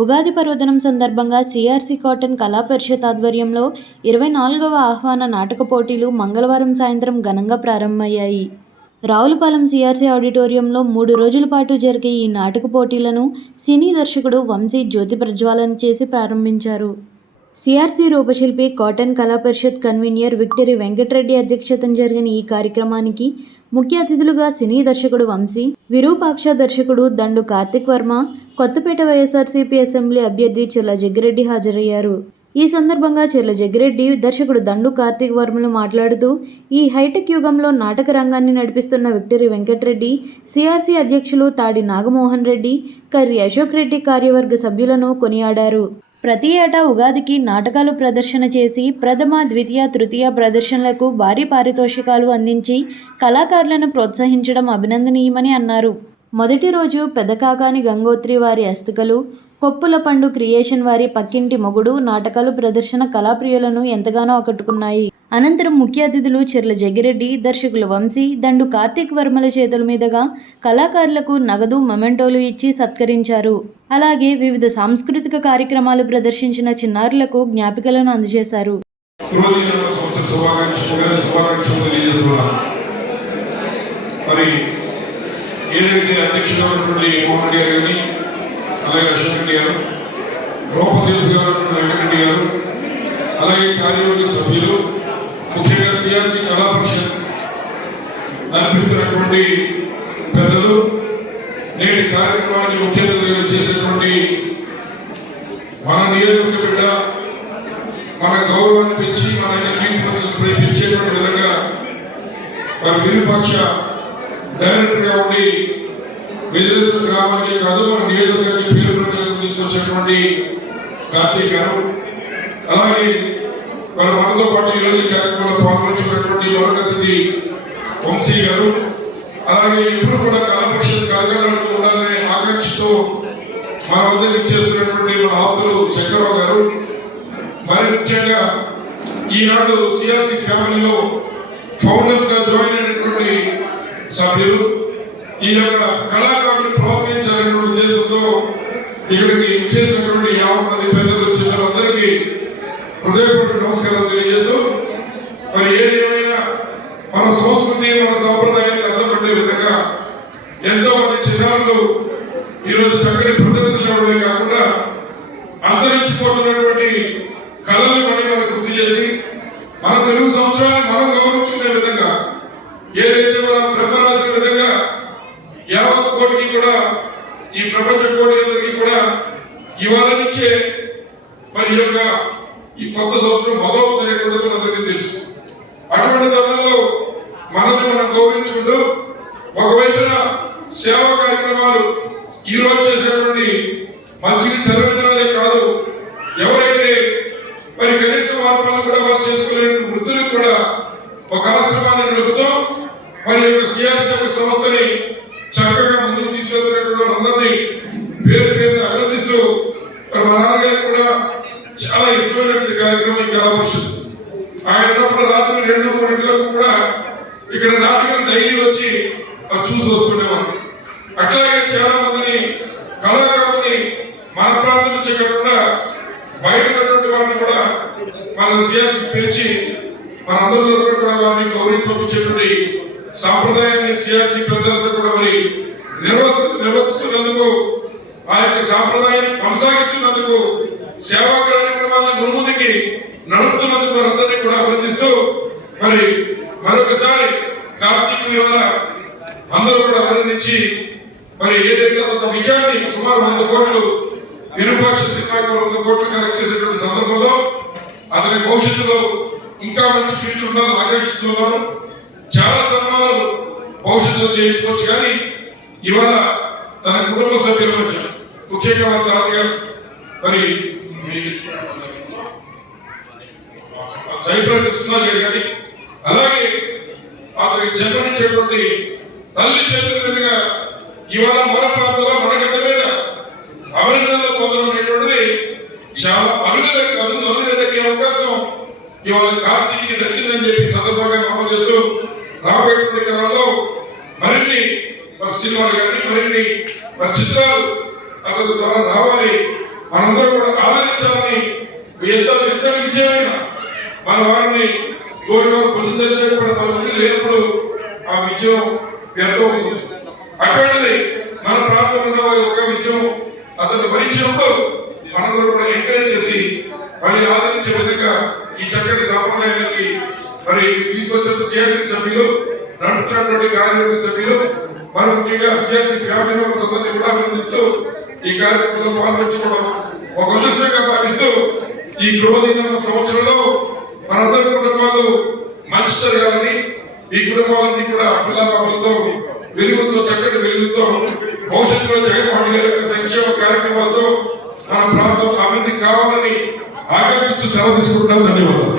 ఉగాది పర్వదినం సందర్భంగా CRC cotton కళా పరిషత్ ఆధ్వర్యంలో 24వ ఆహ్వాన నాటక పోటీలు మంగళవారం సాయంత్రం ఘనంగా ప్రారంభమయ్యాయి. రావులపాలెం సిఆర్సి ఆడిటోరియంలో 3 రోజుల పాటు జరిగే ఈ నాటక పోటీలను సినీ దర్శకుడు వంశీ జ్యోతి ప్రజ్వాలన చేసి ప్రారంభించారు. సిఆర్సి రూపశిల్పి కాటన్ కళా పరిషత్ కన్వీనర్ విక్టరీ వెంకటరెడ్డి అధ్యక్షతన జరిగిన ఈ కార్యక్రమానికి ముఖ్య అతిథులుగా సినీ దర్శకుడు వంశీ, విరూపాక్ష దర్శకుడు దండు కార్తిక్ వర్మ, కొత్తపేట వైఎస్ఆర్సీపీ అసెంబ్లీ అభ్యర్థి చెర్ల జగ్గిరెడ్డి హాజరయ్యారు. ఈ సందర్భంగా చెర్ల జగ్గిరెడ్డి, దర్శకుడు దండు కార్తిక్ వర్మలు మాట్లాడుతూ ఈ హైటెక్ యుగంలో నాటక రంగాన్ని నడిపిస్తున్న విక్టరీ వెంకటరెడ్డి, సిఆర్సి అధ్యక్షులు తాడి నాగమోహన్ రెడ్డి, కర్రి అశోక్ రెడ్డి కార్యవర్గ సభ్యులను కొనియాడారు. ప్రతి ఏటా ఉగాదికి నాటకాలు ప్రదర్శన చేసి ప్రథమ, ద్వితీయ, తృతీయ ప్రదర్శనలకు భారీ పారితోషికాలు అందించి కళాకారులను ప్రోత్సహించడం అభినందనీయమని అన్నారు. మొదటి రోజు పెదకాకాని గంగోత్రి వారి అస్థికలు, కొప్పుల పండు క్రియేషన్ వారి పక్కింటి మొగుడు నాటకాలు ప్రదర్శన కళాప్రియులను ఎంతగానో ఆకట్టుకున్నాయి. అనంతరం ముఖ్య అతిథులు చెర్ల జగ్గిరెడ్డి, దర్శకులు వంశీ, దండు కార్తిక్ వర్మల చేతుల మీదుగా కళాకారులకు నగదు, మొమెంటోలు ఇచ్చి సత్కరించారు. అలాగే వివిధ సాంస్కృతిక కార్యక్రమాలు ప్రదర్శించిన చిన్నారులకు జ్ఞాపికలను అందజేశారు. ఏదైతే అధ్యక్షుడైనటువంటి మోహన్ రెడ్డి గారు కానీ, అలాగే అశోక్ రెడ్డి గారు, రూపశిల్పి గారు వెంకటరెడ్డి గారు, అలాగే కార్యవర్గ సభ్యులు, ముఖ్యంగా సిఆర్సి కళా పరిషత్ నడిపిస్తున్నటువంటి పెద్దలు, నేటి కార్యక్రమానికి ముఖ్య అతిథిగా చేసినటువంటి మన నియోజకవర్గ బిడ్డ, మన గౌరవాన్ని పెంచి మన కీర్తి పెంచేటువంటి విధంగా మన విరూపాక్ష డైరెక్టర్గా ఉండి విజయనగరం గ్రామానికి కాదు మన నియోజకవర్గానికి పేరు ప్రఖ్యాతులు తీసుకొచ్చినటువంటి కార్తీక్ గారు, అలాగే మనతో పాటు ఈరోజు కార్యక్రమంలో పాల్గొంటున్నటువంటి మరొక అతిథి వంశీ గారు, అలాగే ఇప్పుడు కూడా కళా పరిషత్ కళాకారులకు ఉండాలనే ఆకాంక్షతో మన వద్దకు ఇచ్చేస్తున్నటువంటి మన ఆప్తులు శంకరరావు గారు, మరి ముఖ్యంగా ఈనాడు సిఆర్సి ఫ్యామిలీలో ఫౌండర్స్ గా జాయిన్ అయినటువంటి సభ్యులు, ఈ యొక్క కళాకారులు ప్రోత్సహించాలనే ఉద్దేశంతో ఇక్కడికి ఇచ్చేసినటువంటి 50 మంది పెద్దలు వచ్చిన అందరికీ హృదయపూర్వక నమస్కారాలు తెలియజేస్తూ, మరి ఏదేమైనా మన సంస్కృతి, మన సాంప్రదాయాన్ని అర్థపడే విధంగా ఎంతో మంది చిన్నారులు ఈరోజు చక్కటి ప్రదర్శనలు ఇవ్వడమే కాకుండా అంతరించిపోతున్నటువంటి కళలు మనం గుర్తు చేసి మన తెలుగు సంవత్సరాన్ని మనం గౌరవించుకునే విధంగా ఏదైతే మన బ్రహ్మరాసిన విధంగా యావత్ కోటికి కూడా, ఈ ప్రపంచ కోటి అందరికీ కూడా ఇవాళ నుంచే మరి యొక్క ఈ కొత్త సంవత్సరం మొదలవుతుందనేటువంటిది అందరికీ తెలుసు. అటువంటి తరుణంలో మనల్ని మనం గౌరవించుకుంటూ ఒకవైపున సేవా కార్యక్రమాలు ఈ రోజు చేసినటువంటి మంచికి చదివించాలే కాదు, ఎవరైతే మరి కనీస మార్పాలను కూడా వారు చేసుకునే వృద్ధులకు కూడా ఒక ఆశ్రమాన్ని నడుపుతూ మరి యొక్క సిఆర్సి యొక్క సంస్థని చక్కగా ముందుకు తీసుకెళ్తున్నటువంటి అందరినీ పేరు పేరు అభినందిస్తూ, మరి మా నాన్నగారికి కూడా చాలా ఇష్టమైనటువంటి కార్యక్రమం ఈ కళా పరిషత్. ఆయన ఉన్నప్పుడు రాత్రి 2-3 గంటలకు కూడా ఇక్కడ నాటకాలు డైలీ వచ్చి చూసి వస్తుండేవారు. అట్లాగే చాలా మందిని కళాకారుల్ని మన ప్రాంతం నుంచి కాకుండా బయట ఉన్నటువంటి వారిని కూడా మన సిఆర్సి పిలిచి మనందరూ కూడా వారిని గౌరవించి పంపించేటువంటి సాంప్రదాయాన్ని సిఆర్సి పెద్దలంతా కూడా మరి నిర్వర్తిస్తున్నందుకు, ఆ యొక్క సాంప్రదాయాన్ని కొనసాగిస్తున్నందుకు, సేవా కార్యక్రమాలను ముందుకి నడుపుతున్నందుకు వారందరినీ కూడా అభినందిస్తూ, మరి మరొకసారి కార్తీక్ వల్ల అందరూ కూడా అభినందించి, మరి ఏదైతే ఒక విజయాన్ని సుమారు 100 కోట్లు విరూపాక్ష సినిమాకి 100 కోట్లు కలెక్ట్ చేసినటువంటి సందర్భంలో అతని భవిష్యత్తులో ఇంకా మంచి ఫ్యూచర్ ఉండాలని ఆకాంక్షిస్తున్నాను. చాలా సన్మానాలు భవిష్యత్తులో చేయించుకోవచ్చు, కానీ ఇవాళ తన కుటుంబ సభ్యుల మధ్య ముఖ్యంగా వారి తాతగారు మరి సైప్రస్తున్నారు కానీ, అలాగే అతనికి జన్మనిచ్చేటువంటి తల్లి చేతుల మీదుగా ఇవాళ మన ప్రాంతంలో మన గడ్డ మీద అభినందనలు పొందడం చాలా అభినందనకి అవకాశం ఇవాళ కార్తీక్ దక్కిందని చెప్పి సందర్భంగా అమలు చేస్తూ రాబోయేటువంటి కాలంలో మరిన్ని సినిమాలు కానీ మరిన్ని చిత్రాలు అతని ద్వారా రావాలి. మనందరూ కూడా ఆదరించాలని ఎంత విజయమైన మన వారిని కోరి వారు పొంది చేపడ 10 మంది లేనప్పుడు ఆ విజయం వ్యర్థమవుతుంది. అటువంటిది మన ప్రాంతంలో ఒక విజయం అతను భరించినప్పుడు మనందరూ కూడా ఎంకరేజ్ చేసి మళ్ళీ ఆదరించే విధంగా ఈ చక్కటి సాంప్రదాయానికి మరి తీసుకొచ్చిన సిఆర్సీ సభ్యులు, నడుపుతున్నటువంటి కార్యవర్గ సభ్యులు, మరి ముఖ్యంగా సిఆర్సీ ఫ్యామిలీ మెంబర్స్ అందరినీ కూడా అభినందిస్తూ ఈ కార్యక్రమంలో పాల్గొంచుకోవడం ఒక అదృష్టంగా భావిస్తూ ఈ క్రోధీన సంవత్సరంలో మనందరి కుటుంబాలు మంచి జరగాలని, ఈ కుటుంబాలన్నీ కూడా పిల్లపాపలతో వెలుగుతో చక్కటి వెలుగుతో భవిష్యత్తులో జగన్మోహన్ గారి యొక్క సంక్షేమ కార్యక్రమాలతో మన ప్రాంతం అభివృద్ధి కావాలని ఆకాంక్షిస్తూ సెలవు తీసుకుంటున్నాం. ధన్యవాదాలు.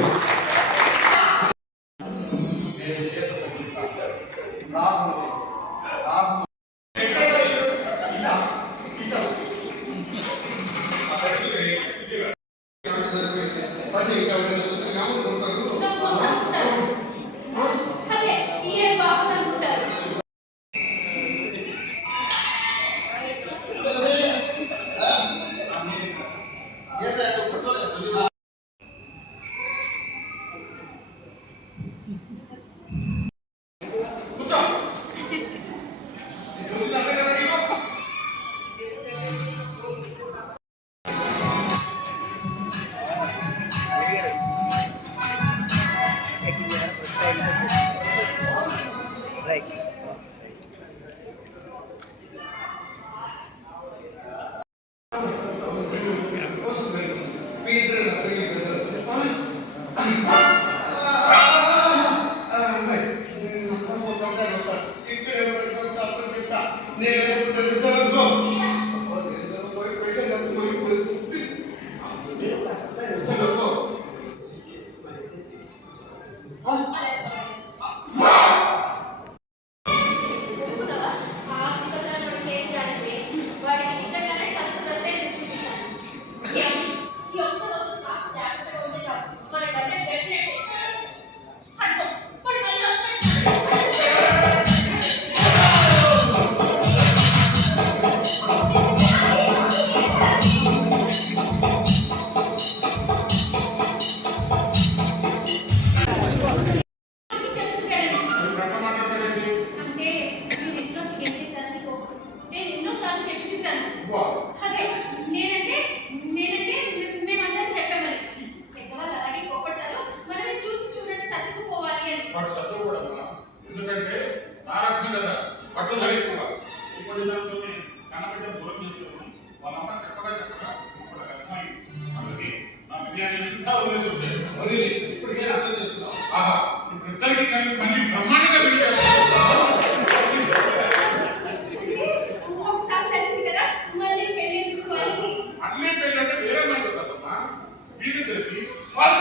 ఎందుకంటే నారక్షణ కదా పట్టుదల ఎక్కువ ఇప్పుడు కనబడి దూరం చేసుకుని వాళ్ళంతా చక్కగా అందుకే నా బిర్యానీ అంతా వదిలేసి వచ్చాయి. ఇప్పటికే అర్థం చేసుకున్నాం. ఆహా ఇప్పుడు ఇద్దరికి కలిపి మళ్ళీ బ్రహ్మాండంగా పెళ్లి చేస్తాం. అన్నీ పెళ్ళి అంటే వేరే మాట కదమ్మా. వీళ్ళు తెలిసి వాళ్ళ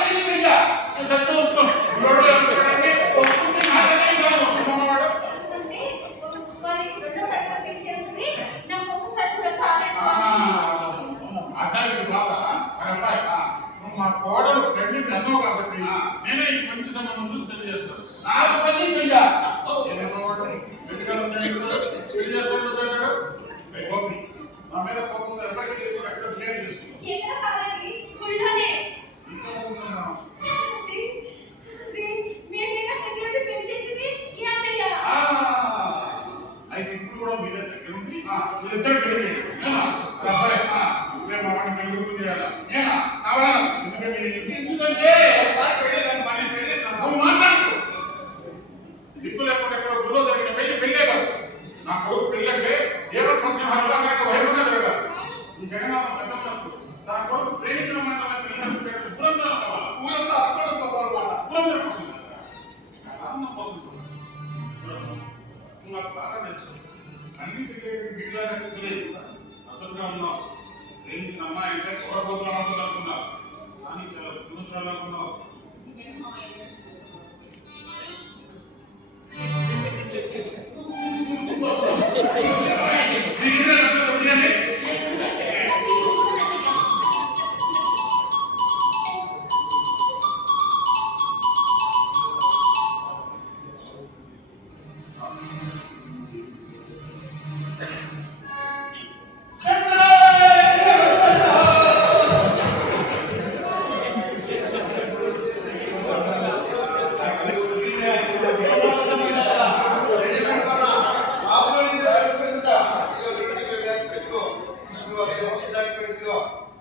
మా కోడలు ఫ్రెండ్ అన్నావు కాబట్టి నేనే ఈ మంచి సంబంధం చూసి పెళ్లి చేస్తాను. నాకు పని పెళ్లి చేస్తాను గోపి నా మీద కోపం యాక్సెప్ట్ అయితే ఇప్పుడు కూడా మీరే దగ్గర ఉంది వీళ్ళిద్దరు పెళ్లి మా వాడిని నలుగురు చేయాలా ఎందుకంటే నువ్వు మాట్లాడు దిక్కు లేకుండా ఎక్కడ గుళ్ళో జరిగిన పెళ్లే కాదు. నా కొడుకు పెళ్లి అంటే ఏదో ఫంక్షన్ హాల్లో వైభవంగా జరగాలి. ఈ జగన్నాథం పెద్ద మనసు నా కొడుకు ప్రేమించిన ఊరంతా అర్థం కోసం ఊరందరి కోసం ఆనందం కోసం నువ్వు నాకు బాగా తెలుసు. అన్నింటికీ బిడ్డగా అర్థంగా ఉన్నావు. ప్రేమించిన అమ్మాయి అంటే చూడబోతున్నా అనుకున్నావు కానీ చాలా సంవత్సరాలు అనుకున్నావు.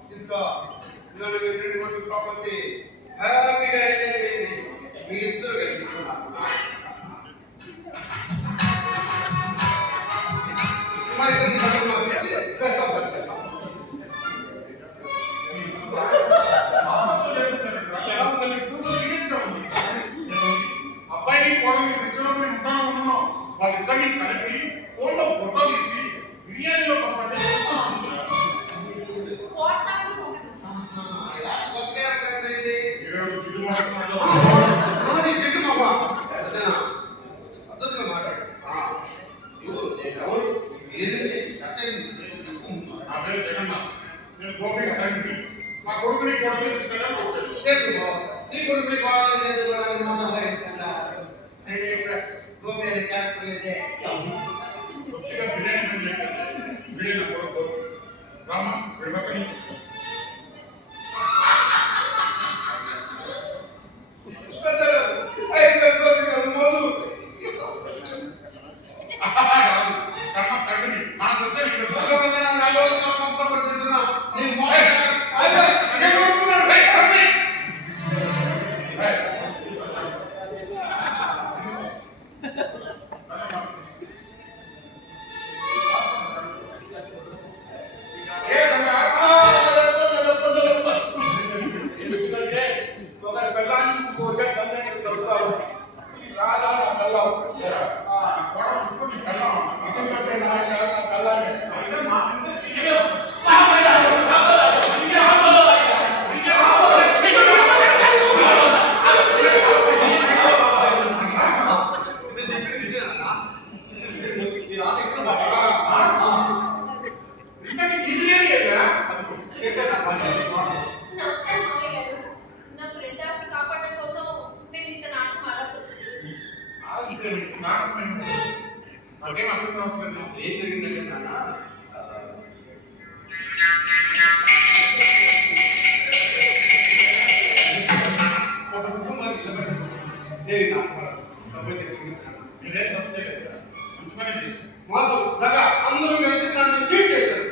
తీసుకో ఇవాళ మీరు 2 కోట్లు ప్రాపర్టీ హ్యాపీగా ఎంజాయ్ చేయండి మీ ఇద్దరు కలిసి మా ఇద్దరికి సగం మాకు ఇచ్చి బెస్ట్ ఆఫ్ లక్ చెప్తాం. అబ్బాయిని కోడని తెచ్చడం నేను ఉంటాను ఉన్నాను వాళ్ళిద్దరిని కలిపి ఫోన్లో ఫోటో తీసి బిర్యానీలో పంపండి చెట్టు మామ పద్ధతిగా మాట్లాడు ఎవరు ఏది నా పేరు జగన్నాథ్ నేను గోపిక తండ్రి మా కొడుకుని కోడని తీసుకెళ్ళడానికి వచ్చాను చేసుకో నీ కొడుకు మీ బాగా చేసుకోవడానికి మా సంపాదించండి అంటే గోపి అనే క్యారెక్టర్ అయితే కొద్దిగా బిర్యానీ పని చేయలేదు బిర్యానీ నా కొడుకు రామ పక్క నుంచి పెద్దలు 5 గోపి కదా మోదు కర్మ తండ్రి నాకు వచ్చే భగవంతుడా నా రోజు పంపబడుతున్నా నీ మోద ఒకరి పిల్లాన్ని ఇంకోటి కన్నెందుకు దొరుకుతారు రాదా నా పిల్లం ఎందుకంటే నా పిల్లాన్ని నాకేం అర్థం కావట్లేదు ఏం జరిగిందంటే నాన్న ఒక కుటుంబానికి నిలబెట్టడం నేను నాకు డబ్బులు తెచ్చుకున్నాను నేనేం తప్పు చేయలేదు మంచి పని చేశాను మోసం దగ అందరూ కలిసి నన్ను చీట్ చేశారు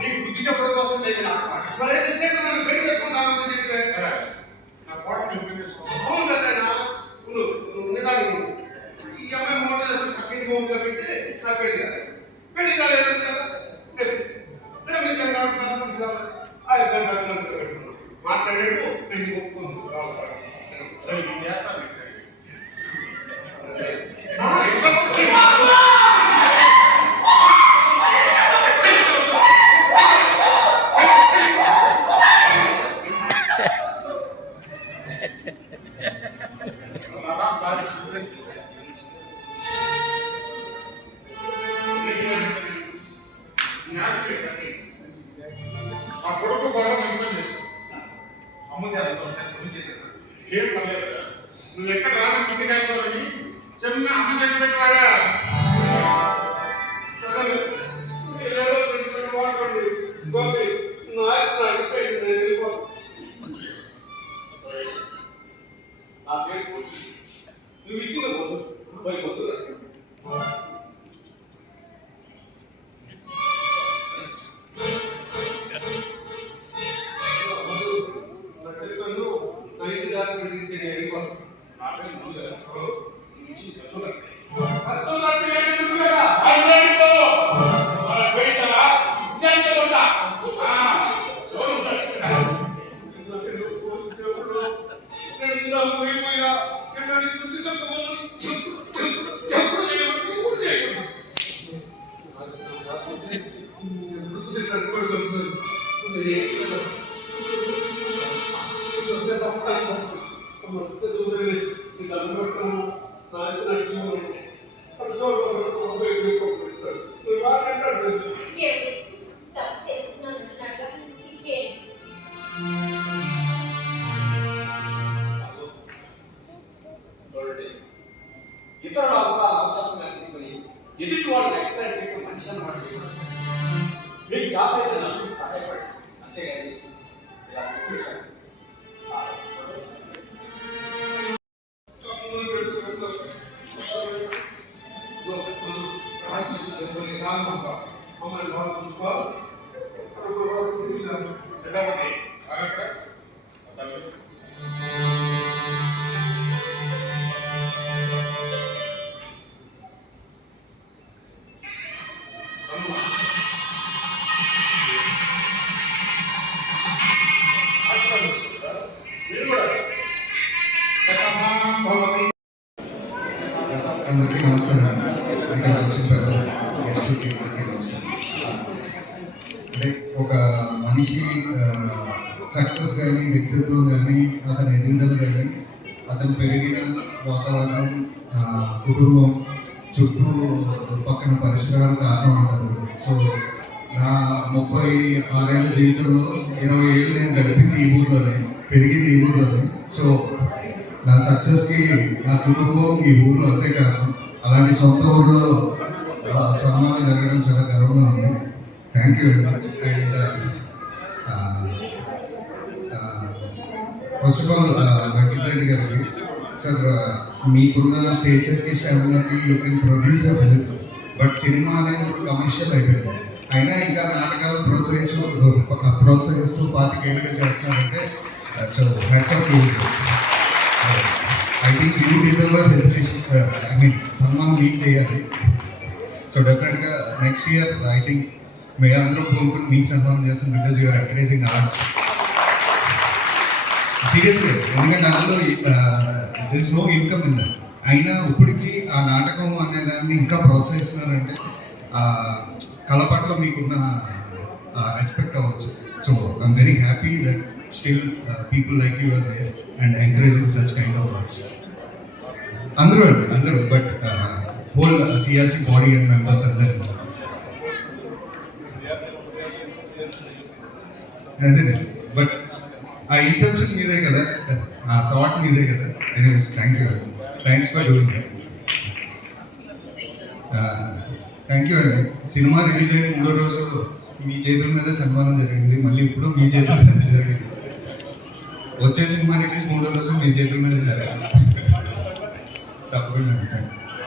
నీకు బుద్ధి చెప్పడం కోసం లేదు నాకు మాట మరైతే చేతులు నన్ను పెళ్లి చేసుకుంటానని చెప్పే నా కోటను ఇంప్లిమెంట్ చేసుకోవాలి అవును పెద్దయినా నువ్వు నిదానికి ఈ అమ్మాయి మోడ పక్కింటి మోపుగా పెట్టి నా పెళ్లి కాలేదు కదా ప్రేమించాను కాబట్టి పెద్ద మనిషి కావాలి ఆ ఇద్దరు పెద్ద మనిషిగా పెట్టుకున్నాను మాట్లాడాడు పెళ్లి ఒప్పుకుంది నేను చేస్తాను ఆ కొడుకు కూడా మంచి పని చేశాను ఏం పర్లేదు కదా నువ్వు ఎక్కడ రాని పిండి కాసుకోవాలని చిన్న అమ్మ చెట్టు పెట్టివాడా గోపి నా ఆస్తి నా అయిపోయింది నేను వెళ్ళిపోతాను నా పేరు కోటి నువ్వు ఇచ్చిన పోతు పోయి పోతు నా చెల్లెలు నా ఇంటి డాక్టర్ నుంచి నేను వెళ్ళిపోతాను నా పేరు ముందు కదా నువ్వు ఇచ్చిన డబ్బులు ఇతరుల అవకాశం తీసుకుని ఎదుటి వాళ్ళు ఎక్స్ప్లెయిన్ చేయడం మంచి అన్నమాట మీకు జాబ్ అయితే నాకు సహాయపడి అంతేగాని ఇలా చూశాను మమ్మల్ని బాగా చూసుకోవాలి అంటే ఒక మనిషి సక్సెస్ కానీ వ్యక్తిత్వం కానీ అతని ఎదుగుదల కానీ అతను పెరిగిన వాతావరణం కుటుంబం చుట్టూ పక్కన పరిసరాలు కారణం అంటారు. సో నా 36 ఏళ్ళ జీవితంలో 20 ఏళ్ళు నేను గడిపింది ఈ ఊర్లోనే, పెరిగింది ఈ ఊర్లోనే. సో నా సక్సెస్కి నా కుటుంబం ఈ ఊర్లో అంతేకాదు. అలాంటి సొంత ఊర్లో సన్మానం జరగడం చాలా గర్వంగా ఉంది. Thank you. And first of all Venkatreddy గారికి, సార్ మీకున్న స్టేచర్కి స్టామినాకి you can produce a film, but cinema అనేది ఒక కమర్షియల్ అయిపోయింది. అయినా ఇంకా నాటకాలు ప్రోత్సహిస్తూ 25 ఏళ్ళుగా చేస్తున్నారంటే so hats off you. I think you deserve facilitation, I mean సన్మానం మీకు చేయాలి. సో డెఫినెట్గా నెక్స్ట్ ఇయర్ ఐ థింక్ మేము అందరూ కోరుకుని మీకు సన్మానం చేస్తాం, because you're encouraging arts. Seriously, ఎందుకంటే అందులో there is no income in that. అయినా ఇప్పటికీ ఆ నాటకం అనే దాన్ని ఇంకా ప్రోత్సహిస్తున్నారంటే కళ పట్ల మీకున్న రెస్పెక్ట్ అవ్వచ్చు. So I'm very happy that still people like you are there and encouraging such kind of arts. అందరూ but whole CRC body and members అందరూ. అదే బట్ ఆ ఇన్సెప్షన్ మీదే కదా, ఆ థాట్ మీదే కదా. Anyways thanks for doing it. Thank you అండి. సినిమా రిలీజ్ అయిన 3వ రోజు మీ చేతుల మీద సన్మానం జరిగింది, మళ్ళీ ఇప్పుడు మీ చేతుల మీద జరిగింది. వచ్చే సినిమా రిలీజ్ 3వ రోజు మీ చేతుల మీద జరిగింది. తప్పకుండా.